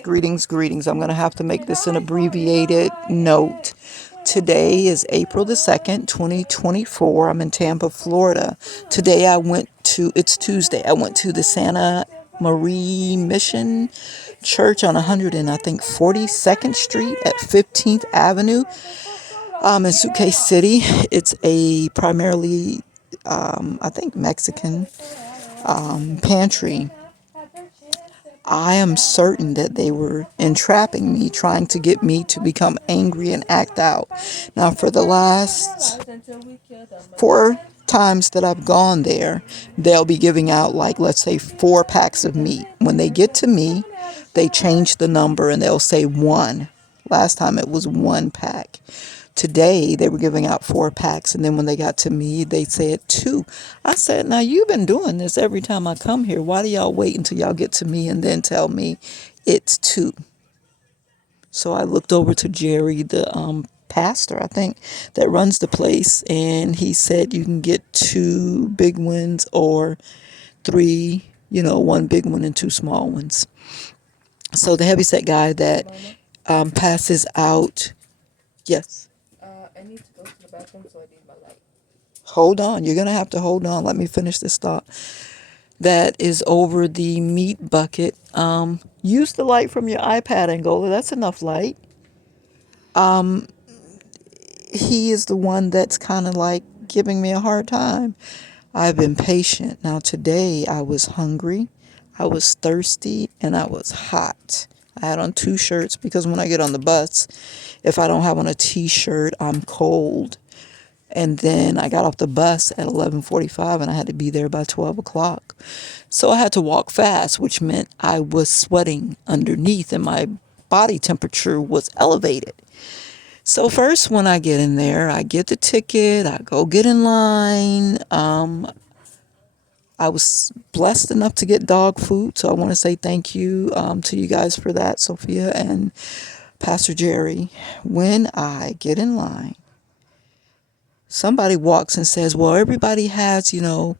Greetings, greetings. I'm going to have to make this an abbreviated note. Today is April the 2nd, 2024. I'm in Tampa, Florida. Today it's Tuesday. I went to the Santa Maria Mission Church on 100 and I think 42nd Street at 15th Avenue in Suitcase City. It's a primarily, I think, Mexican pantry. I am certain that they were entrapping me, trying to get me to become angry and act out. Now, for the last 4 times that I've gone there, they'll be giving out, like, let's say 4 packs of meat. When they get to me, they change the number and they'll say one. Last time it was 1 pack. Today they were giving out 4 packs, and then when they got to me, they said 2. I said, now you've been doing this every time I come here. Why do y'all wait until y'all get to me and then tell me it's 2? So I looked over to Jerry, the pastor, I think, that runs the place, and he said you can get 2 big ones or 3, 1 big one and 2 small ones. So the heavyset guy that passes out, yes. I need to go to the bathroom, so I need my light. Hold on. You're going to have to hold on. Let me finish this thought. That is over the meat bucket. Use the light from your iPad, Angola. That's enough light. He is the one that's kind of like giving me a hard time. I've been patient. Now, today I was hungry, I was thirsty, and I was hot. I had on 2 shirts because when I get on the bus, if I don't have on a t-shirt, I'm cold. And then I got off the bus at 11:45 and I had to be there by 12 o'clock. So I had to walk fast, which meant I was sweating underneath and my body temperature was elevated. So first, when I get in there, I get the ticket, I go get in line. I was blessed enough to get dog food, so I want to say thank you to you guys for that, Sophia and Pastor Jerry. When I get in line, somebody walks and says, well, everybody has, tickets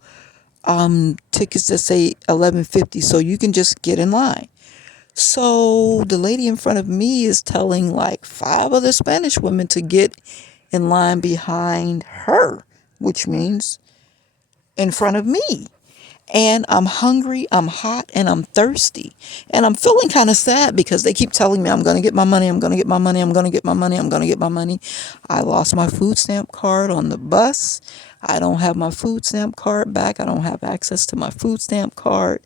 that say 11:50, so you can just get in line. So the lady in front of me is telling like 5 other Spanish women to get in line behind her, which means in front of me. And I'm hungry, I'm hot, and I'm thirsty. And I'm feeling kind of sad because they keep telling me I'm going to get my money, I'm going to get my money, I'm going to get my money, I'm going to get my money. I lost my food stamp card on the bus. I don't have my food stamp card back. I don't have access to my food stamp card.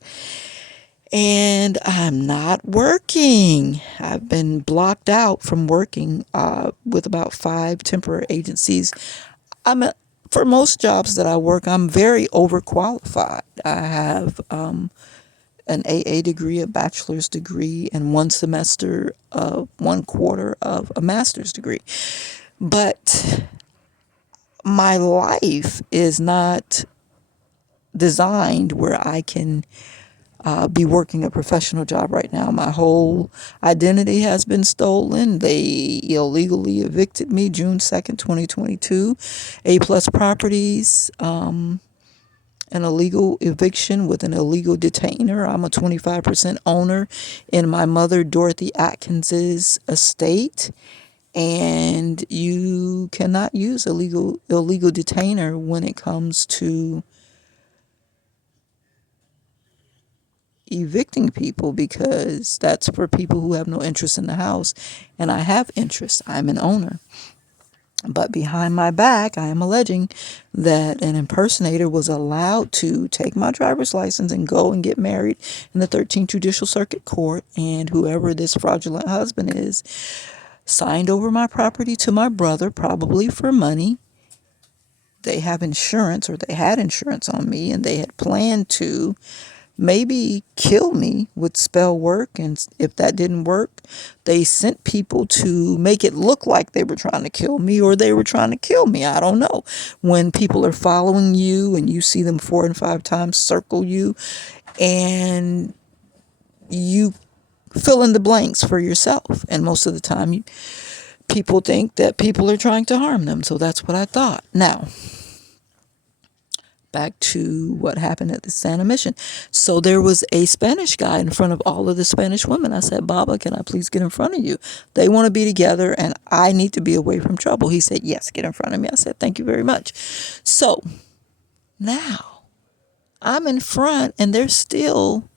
And I'm not working. I've been blocked out from working with about 5 temporary agencies. For most jobs that I work, I'm very overqualified. I have an AA degree, a bachelor's degree, and 1 quarter of a master's degree. But my life is not designed where I can be working a professional job right now. My whole identity has been stolen. They illegally evicted me June 2nd, 2022. A Plus Properties, an illegal eviction with an illegal detainer. I'm a 25% owner in my mother, Dorothy Atkins's estate. And you cannot use illegal detainer when it comes to evicting people, because that's for people who have no interest in the house, and I have interest. I'm an owner. But behind my back, I am alleging that an impersonator was allowed to take my driver's license and go and get married in the 13th Judicial Circuit Court, and whoever this fraudulent husband is signed over my property to my brother, probably for money. They have insurance, or they had insurance on me, and they had planned to maybe kill me with spell work. And if that didn't work, they sent people to make it look like they were trying to kill me, or they were trying to kill me. I don't know. When people are following you and you see them 4 and 5 times circle you, and you fill in the blanks for yourself. And most of the time, people think that people are trying to harm them. So that's what I thought. Now, back to what happened at the Santa Mission. So there was a Spanish guy in front of all of the Spanish women. I said, Baba, can I please get in front of you? They want to be together and I need to be away from trouble. He said, yes, get in front of me. I said, thank you very much. So now I'm in front and they're still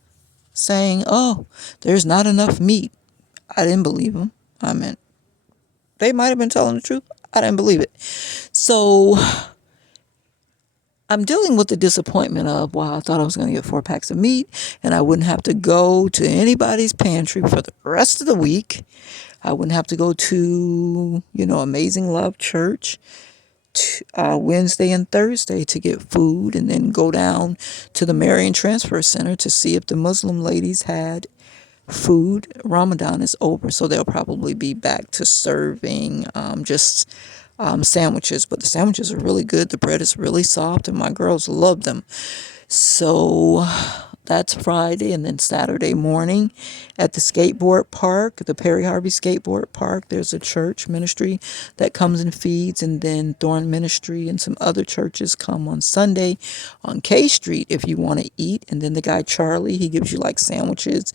saying, oh, there's not enough meat. I didn't believe them. I mean, they might have been telling the truth. I didn't believe it. So I'm dealing with the disappointment of, wow, I thought I was going to get 4 packs of meat and I wouldn't have to go to anybody's pantry for the rest of the week. I wouldn't have to go to, Amazing Love Church Wednesday and Thursday to get food and then go down to the Marian Transfer Center to see if the Muslim ladies had food. Ramadan is over, so they'll probably be back to serving just sandwiches. But the sandwiches are really good. The bread is really soft, and my girls love them. So that's Friday, and then Saturday morning at the skateboard park, the Perry Harvey Skateboard Park, there's a church ministry that comes and feeds, and then Thorn Ministry and some other churches come on Sunday on K Street if you want to eat. And then the guy Charlie, he gives you like sandwiches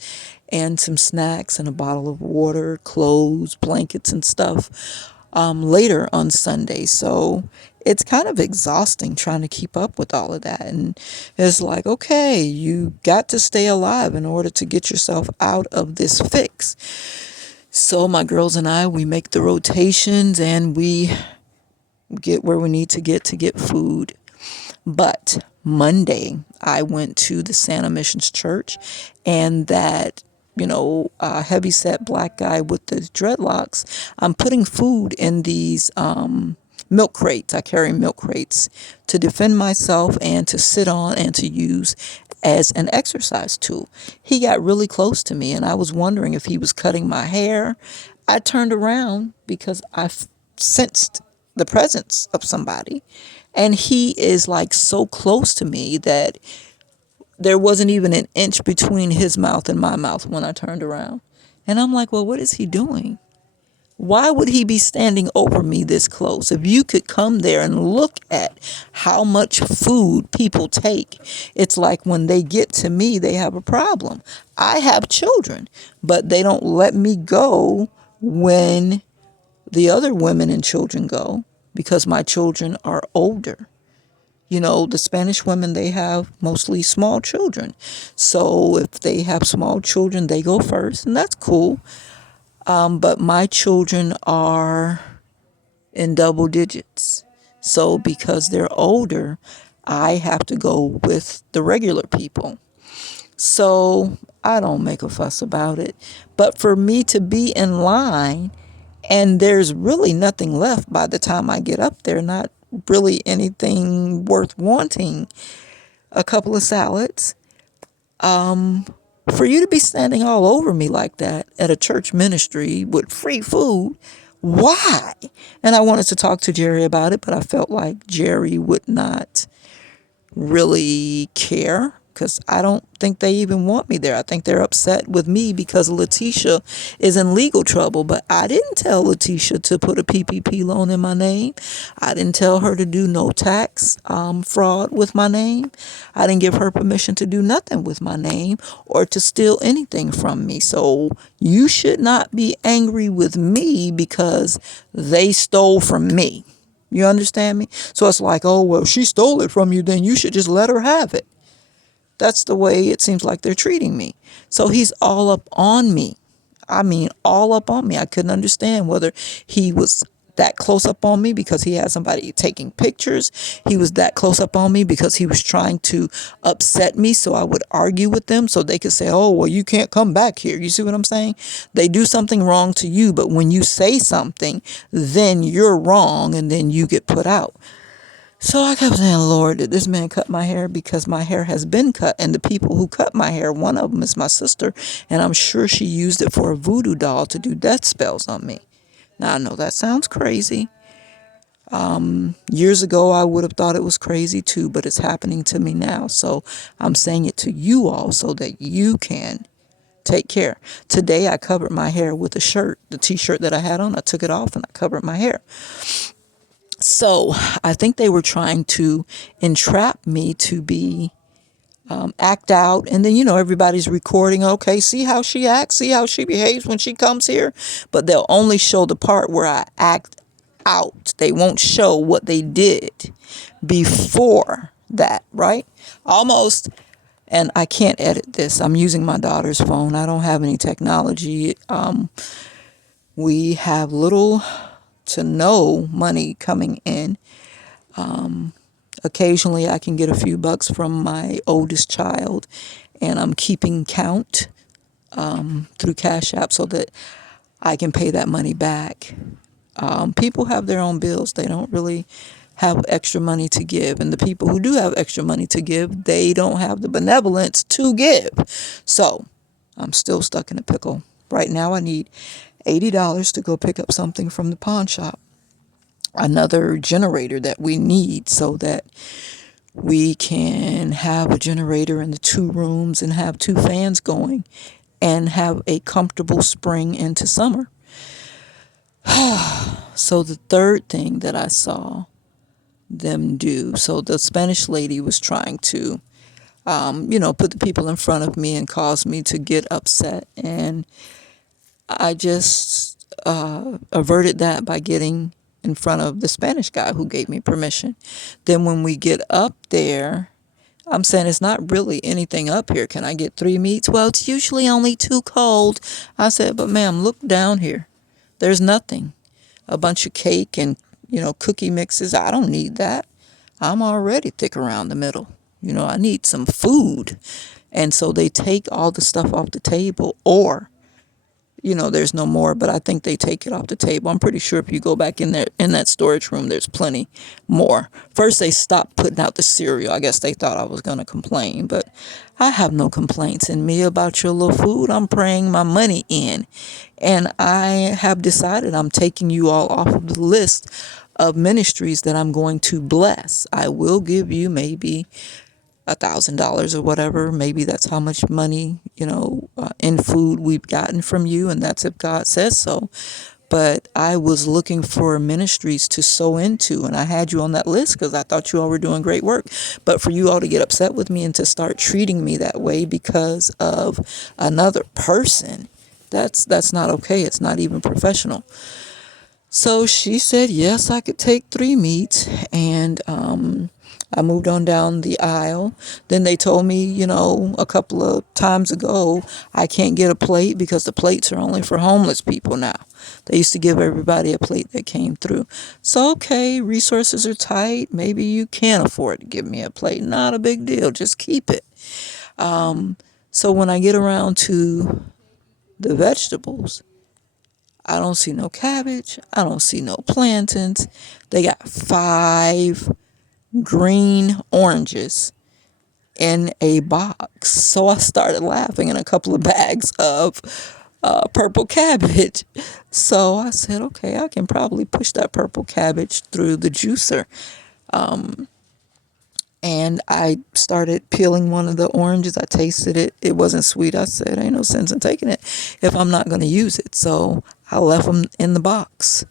and some snacks and a bottle of water, clothes, blankets, and stuff later on Sunday. So it's kind of exhausting trying to keep up with all of that. And it's like, okay, you got to stay alive in order to get yourself out of this fix. So my girls and I, we make the rotations and we get where we need to get food. But Monday, I went to the Santa Missions Church, and that, heavy set black guy with the dreadlocks, I'm putting food in these milk crates. I carry milk crates to defend myself and to sit on and to use as an exercise tool. He got really close to me, and I was wondering if he was cutting my hair. I turned around because I sensed the presence of somebody. And he is like so close to me that there wasn't even an inch between his mouth and my mouth when I turned around. And I'm like, well, what is he doing? Why would he be standing over me this close? If you could come there and look at how much food people take, it's like when they get to me, they have a problem. I have children, but they don't let me go when the other women and children go because my children are older. The Spanish women, they have mostly small children. So if they have small children, they go first, and that's cool. But my children are in double digits. So because they're older, I have to go with the regular people. So I don't make a fuss about it. But for me to be in line and there's really nothing left by the time I get up there, not really anything worth wanting, a couple of salads, for you to be standing all over me like that at a church ministry with free food, why? And I wanted to talk to Jerry about it, but I felt like Jerry would not really care because I don't think they even want me there. I think they're upset with me because Letitia is in legal trouble. But I didn't tell Letitia to put a PPP loan in my name. I didn't tell her to do no tax fraud with my name. I didn't give her permission to do nothing with my name or to steal anything from me. So you should not be angry with me because they stole from me. You understand me? So it's like, oh, well, she stole it from you, then you should just let her have it. That's the way it seems like they're treating me. So he's all up on me. I mean, all up on me. I couldn't understand whether he was that close up on me because he had somebody taking pictures. He was that close up on me because he was trying to upset me so I would argue with them so they could say, oh, well, you can't come back here. You see what I'm saying? They do something wrong to you, but when you say something, then you're wrong and then you get put out. So I kept saying, Lord, did this man cut my hair? Because my hair has been cut. And the people who cut my hair, one of them is my sister. And I'm sure she used it for a voodoo doll to do death spells on me. Now, I know that sounds crazy. Years ago, I would have thought it was crazy too, but it's happening to me now. So I'm saying it to you all so that you can take care. Today, I covered my hair with a shirt, the t-shirt that I had on. I took it off and I covered my hair. So I think they were trying to entrap me to be act out, and then everybody's recording. Okay, see how she acts, see how she behaves when she comes here, but they'll only show the part where I act out. They won't show what they did before that, right? Almost. And I can't edit this. I'm using my daughter's phone. I don't have any technology. We have little to no money coming in. Occasionally, I can get a few bucks from my oldest child, and I'm keeping count through Cash App so that I can pay that money back. People have their own bills. They don't really have extra money to give. And the people who do have extra money to give, they don't have the benevolence to give. So I'm still stuck in a pickle. Right now, I need $80 to go pick up something from the pawn shop. Another generator that we need so that we can have a generator in the 2 rooms and have 2 fans going and have a comfortable spring into summer. So the third thing that I saw them do, so the Spanish lady was trying to, put the people in front of me and cause me to get upset. And I just averted that by getting in front of the Spanish guy who gave me permission. Then when we get up there, I'm saying it's not really anything up here. Can I get 3 meats? Well, it's usually only 2 cold. I said, but ma'am, look down here. There's nothing. A bunch of cake and, cookie mixes. I don't need that. I'm already thick around the middle. I need some food. And so they take all the stuff off the table, or there's no more, but I think they take it off the table. I'm pretty sure if you go back in there, in that storage room, there's plenty more. First, they stopped putting out the cereal. I guess they thought I was going to complain, but I have no complaints in me about your little food. I'm praying my money in. And I have decided I'm taking you all off of the list of ministries that I'm going to bless. I will give you maybe $1,000 or whatever. Maybe that's how much money, in food we've gotten from you, and that's if God says so. But I was looking for ministries to sow into, and I had you on that list because I thought you all were doing great work. But for you all to get upset with me and to start treating me that way because of another person, that's not okay. It's not even professional. So she said, yes, I could take 3 meats. And I moved on down the aisle. Then they told me, a couple of times ago, I can't get a plate because the plates are only for homeless people now. They used to give everybody a plate that came through. So, okay, resources are tight. Maybe you can't afford to give me a plate. Not a big deal. Just keep it. So when I get around to the vegetables, I don't see no cabbage. I don't see no plantains. They got 5 green oranges in a box. So I started laughing, and a couple of bags of purple cabbage. So I said, okay, I can probably push that purple cabbage through the juicer. And I started peeling one of the oranges. I tasted it. It wasn't sweet. I said, ain't no sense in taking it if I'm not going to use it. So I left them in the box.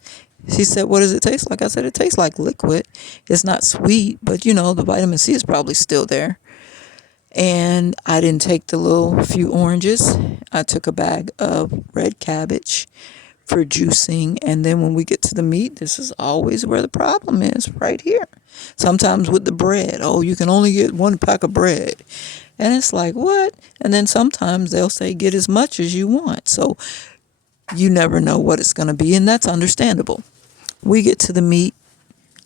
She said, what does it taste like? I said, it tastes like liquid. It's not sweet, but the vitamin C is probably still there. And I didn't take the little few oranges. I took a bag of red cabbage for juicing. And then when we get to the meat, this is always where the problem is, right here. Sometimes with the bread, oh, you can only get 1 pack of bread. And it's like, what? And then sometimes they'll say, get as much as you want. So you never know what it's going to be, and that's understandable. We get to the meat,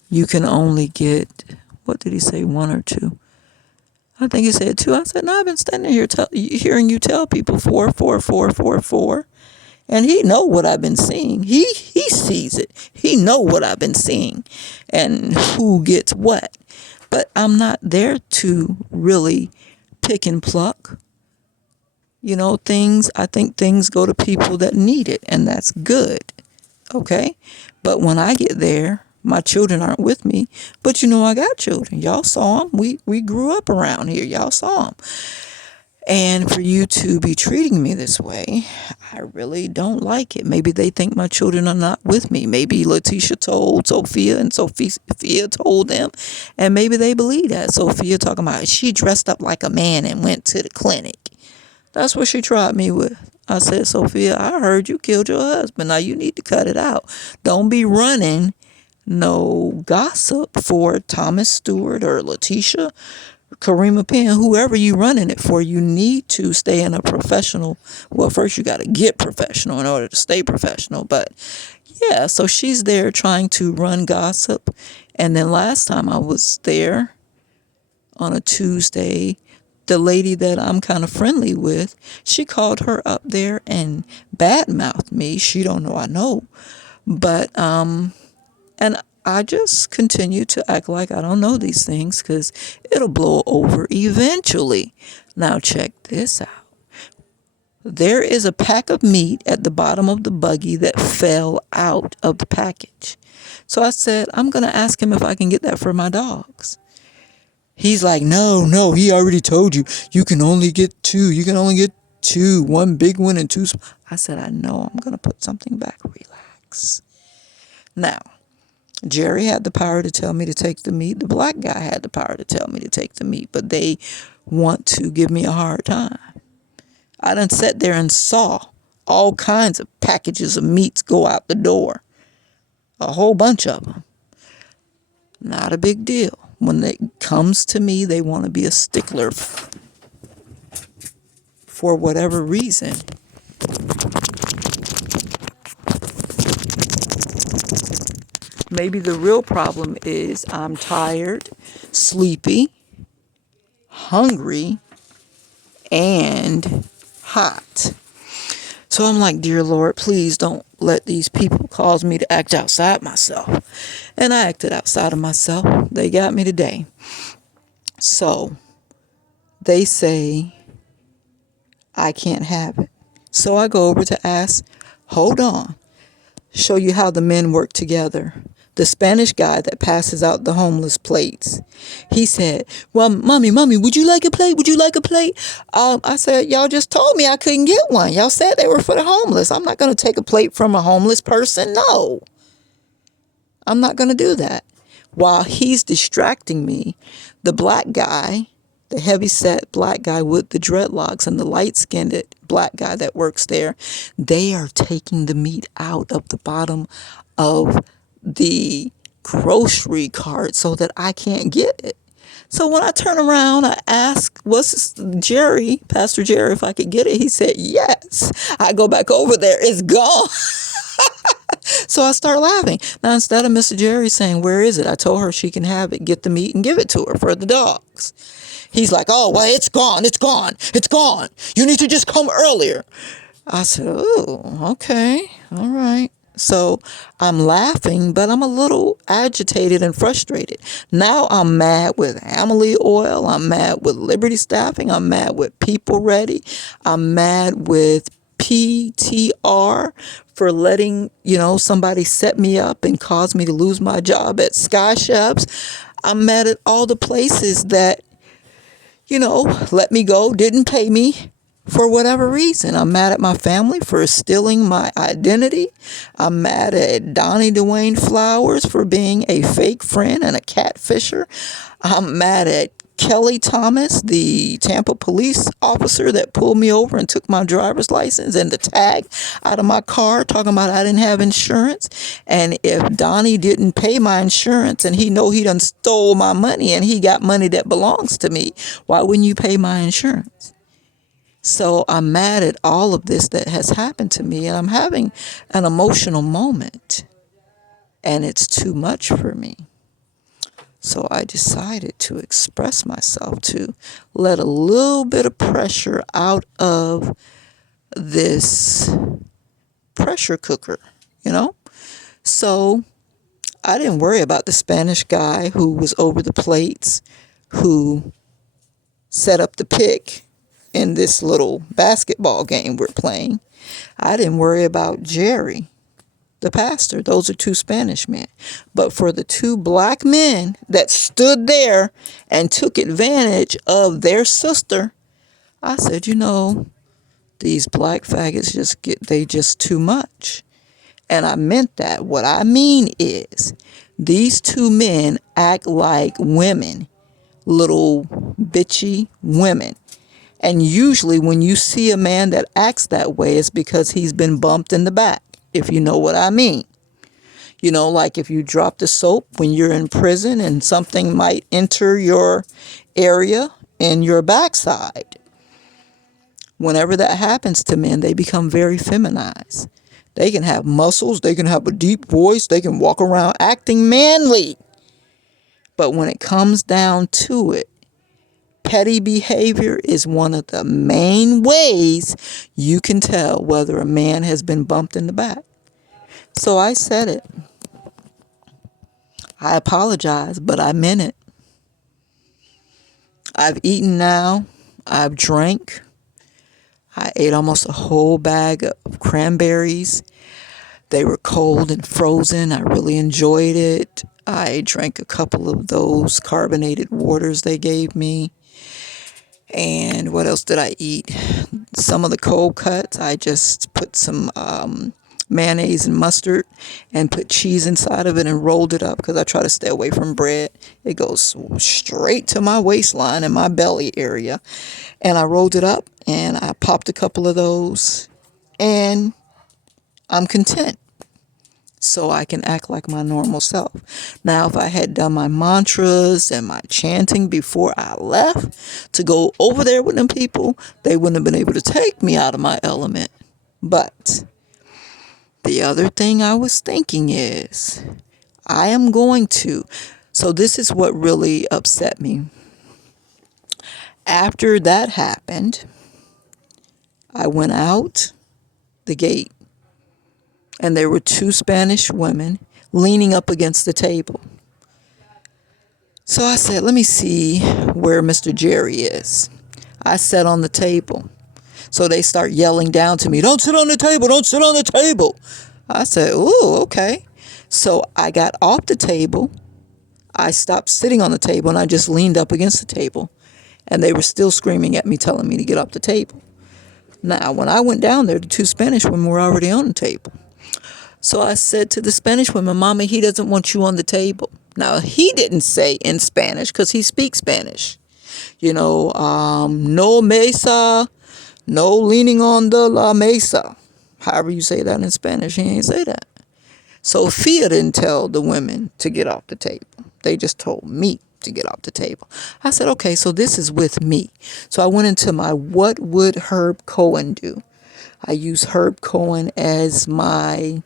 you can only get, what did he say, 1 or 2? I think he said 2. I said, no, I've been standing here hearing you tell people 4, 4, 4, 4, 4. And he know what I've been seeing. He sees it. He know what I've been seeing and who gets what. But I'm not there to really pick and pluck. I think things go to people that need it, and that's good. Okay? But when I get there, my children aren't with me. But I got children. Y'all saw them. We grew up around here. Y'all saw them. And for you to be treating me this way, I really don't like it. Maybe they think my children are not with me. Maybe Letitia told Sophia and Sophia told them. And maybe they believe that. Sophia talking about she dressed up like a man and went to the clinic. That's what she tried me with. I said, Sophia, I heard you killed your husband. Now you need to cut it out. Don't be running no gossip for Thomas Stewart or Letitia, Karima Penn, whoever you running it for. You need to stay in a professional. Well, first you got to get professional in order to stay professional. But yeah, so she's there trying to run gossip. And then last time I was there on a Tuesday, the lady that I'm kind of friendly with, she called her up there and badmouthed me. She don't know I know. But and I just continue to act like I don't know these things because it'll blow over eventually. Now check this out. There is a pack of meat at the bottom of the buggy that fell out of the package. So I said, I'm going to ask him if I can get that for my dogs. He's like, no, he already told you. You can only get two. You can only get two. One big one and two. I said, I know. I'm going to put something back. Relax. Now, Jerry had the power to tell me to take the meat. The black guy had the power to tell me to take the meat. But they want to give me a hard time. I done sat there and saw all kinds of packages of meats go out the door. A whole bunch of them. Not a big deal. When it comes to me, they want to be a stickler for whatever reason. Maybe the real problem is I'm tired, sleepy, hungry, and hot. So I'm like, dear Lord, please don't let these people cause me to act outside myself. And I acted outside of myself. They got me today. So they say I can't have it. So I go over to ask, hold on, show you how the men work together. The Spanish guy that passes out the homeless plates. He said, well, mommy, would you like a plate? Would you like a plate? I said, y'all just told me I couldn't get one. Y'all said they were for the homeless. I'm not going to take a plate from a homeless person. No, I'm not going to do that. While he's distracting me, the black guy, the heavy-set black guy with the dreadlocks and the light-skinned black guy that works there, they are taking the meat out of the bottom of the grocery cart so that I can't get it. So when I turn around, I ask, what's Jerry, Pastor Jerry, if I could get it? He said, yes. I go back over there. It's gone. So I start laughing. Now, instead of Mr. Jerry saying, where is it? I told her she can have it, get the meat and give it to her for the dogs. He's like, oh, well, it's gone. You need to just come earlier. I said, oh, okay. All right. So I'm laughing, but I'm a little agitated and frustrated. Now I'm mad with Amalie Oil. I'm mad with Liberty Staffing. I'm mad with People Ready. I'm mad with PTR for letting, somebody set me up and cause me to lose my job at Sky Chefs. I'm mad at all the places that, let me go, didn't pay me for whatever reason. I'm mad at my family for stealing my identity. I'm mad at Donnie Dwayne Flowers for being a fake friend and a catfisher. I'm mad at Kelly Thomas, the Tampa police officer that pulled me over and took my driver's license and the tag out of my car, talking about I didn't have insurance. And if Donnie didn't pay my insurance and he know he done stole my money and he got money that belongs to me, why wouldn't you pay my insurance? So I'm mad at all of this that has happened to me, and I'm having an emotional moment, and it's too much for me. So I decided to express myself, to let a little bit of pressure out of this pressure cooker, So I didn't worry about the Spanish guy who was over the plates, who set up the pick in this little basketball game we're playing. I didn't worry about Jerry, the pastor. Those are two Spanish men. But for the two black men that stood there and took advantage of their sister, I said, you know, these black faggots they just too much. And I meant that. What I mean is, these two men act like women, little bitchy women. And usually, when you see a man that acts that way, it's because he's been bumped in the back, if you know what I mean. You know, like if you drop the soap when you're in prison and something might enter your area in your backside. Whenever that happens to men, they become very feminized. They can have muscles, they can have a deep voice, they can walk around acting manly. But when it comes down to it, petty behavior is one of the main ways you can tell whether a man has been bumped in the back. So I said it. I apologize, but I meant it. I've eaten now. I've drank. I ate almost a whole bag of cranberries. They were cold and frozen. I really enjoyed it. I drank a couple of those carbonated waters they gave me. And what else did I eat? Some of the cold cuts, I just put some mayonnaise and mustard and put cheese inside of it and rolled it up because I try to stay away from bread. It goes straight to my waistline and my belly area. And I rolled it up and I popped a couple of those and I'm content. So I can act like my normal self. Now, if I had done my mantras and my chanting before I left to go over there with them people, they wouldn't have been able to take me out of my element. But the other thing I was thinking is, I am going to. So this is what really upset me. After that happened, I went out the gate and there were two Spanish women leaning up against the table. So I said, let me see where Mr. Jerry is. I sat on the table. So they start yelling down to me, don't sit on the table, don't sit on the table. I said, ooh, okay. So I got off the table. I stopped sitting on the table and I just leaned up against the table. And they were still screaming at me, telling me to get off the table. Now, when I went down there, the two Spanish women were already on the table. So I said to the Spanish woman, Mama, he doesn't want you on the table. Now, he didn't say in Spanish because he speaks Spanish. You know, no mesa, no leaning on the la mesa. However you say that in Spanish, he ain't say that. Sophia didn't tell the women to get off the table. They just told me to get off the table. I said, okay, so this is with me. So I went into my what would Herb Cohen do? I use Herb Cohen as my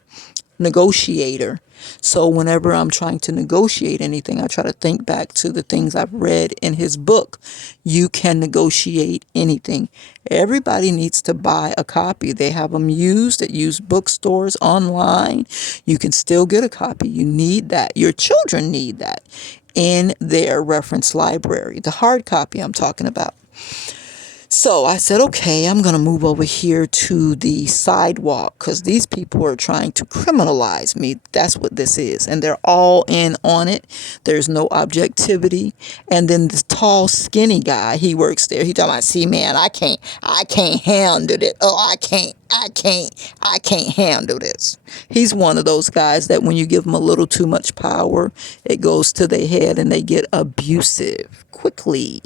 negotiator. So whenever I'm trying to negotiate anything, I try to think back to the things I've read in his book. You can negotiate anything. Everybody needs to buy a copy. They have them used at used bookstores, online. You can still get a copy. You need that. Your children need that in their reference library. The hard copy I'm talking about. So I said, okay, I'm going to move over here to the sidewalk because these people are trying to criminalize me. That's what this is. And they're all in on it. There's no objectivity. And then this tall, skinny guy, he works there. He talking about, see, man, I can't handle it. Oh, I can't handle this. He's one of those guys that when you give them a little too much power, it goes to their head and they get abusive quickly.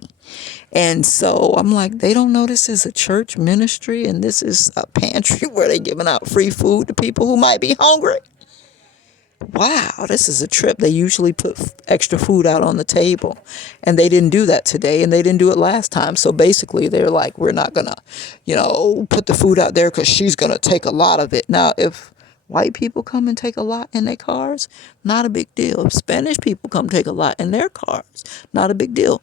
And so I'm like, they don't know this is a church ministry and this is a pantry where they're giving out free food to people who might be hungry. Wow, this is a trip. They usually put extra food out on the table. And they didn't do that today and they didn't do it last time. So basically they're like, we're not going to, put the food out there because she's going to take a lot of it. Now, if white people come and take a lot in their cars, not a big deal. If Spanish people come take a lot in their cars, not a big deal.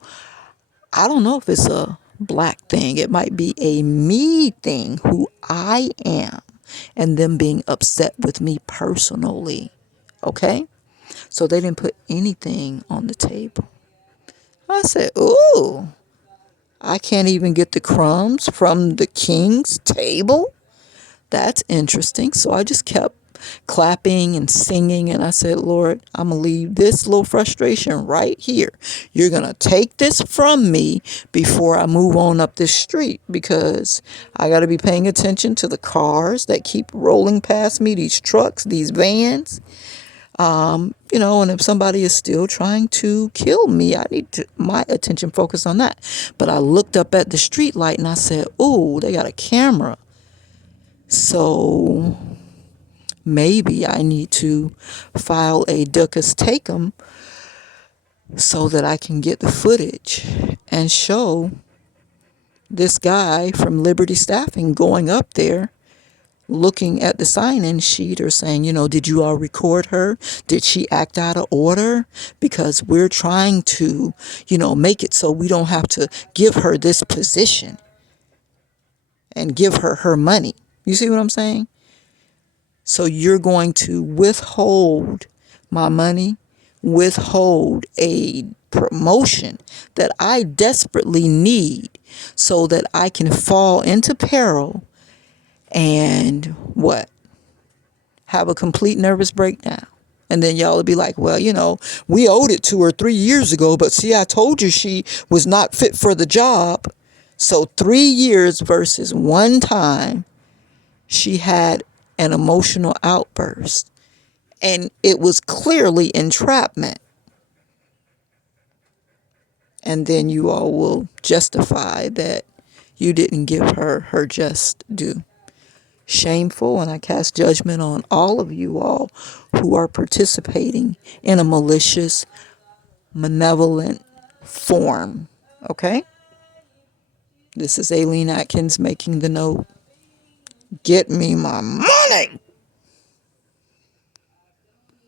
I don't know if it's a black thing. It might be a me thing, who I am, and them being upset with me personally. Okay? So they didn't put anything on the table. I said, ooh, I can't even get the crumbs from the king's table. That's interesting. So I just kept clapping and singing, and I said, Lord, I'm going to leave this little frustration right here. You're going to take this from me before I move on up this street, because I got to be paying attention to the cars that keep rolling past me, these trucks, these vans. And if somebody is still trying to kill me, I need my attention focused on that. But I looked up at the street light and I said, "Ooh, they got a camera. So maybe I need to file a duckus take'em so that I can get the footage and show this guy from Liberty Staffing going up there, looking at the sign-in sheet, or saying, did you all record her? Did she act out of order? Because we're trying to, make it so we don't have to give her this position and give her her money." You see what I'm saying? So you're going to withhold my money, withhold a promotion that I desperately need so that I can fall into peril and what? Have a complete nervous breakdown. And then y'all will be like, well, we owed it to her 3 years ago, but see, I told you she was not fit for the job. So 3 years versus one time she had an emotional outburst. And it was clearly entrapment. And then you all will justify that you didn't give her her just due. Shameful, and I cast judgment on all of you all who are participating in a malicious, malevolent form. Okay? This is Aileen Atkins making the note. Get me my money!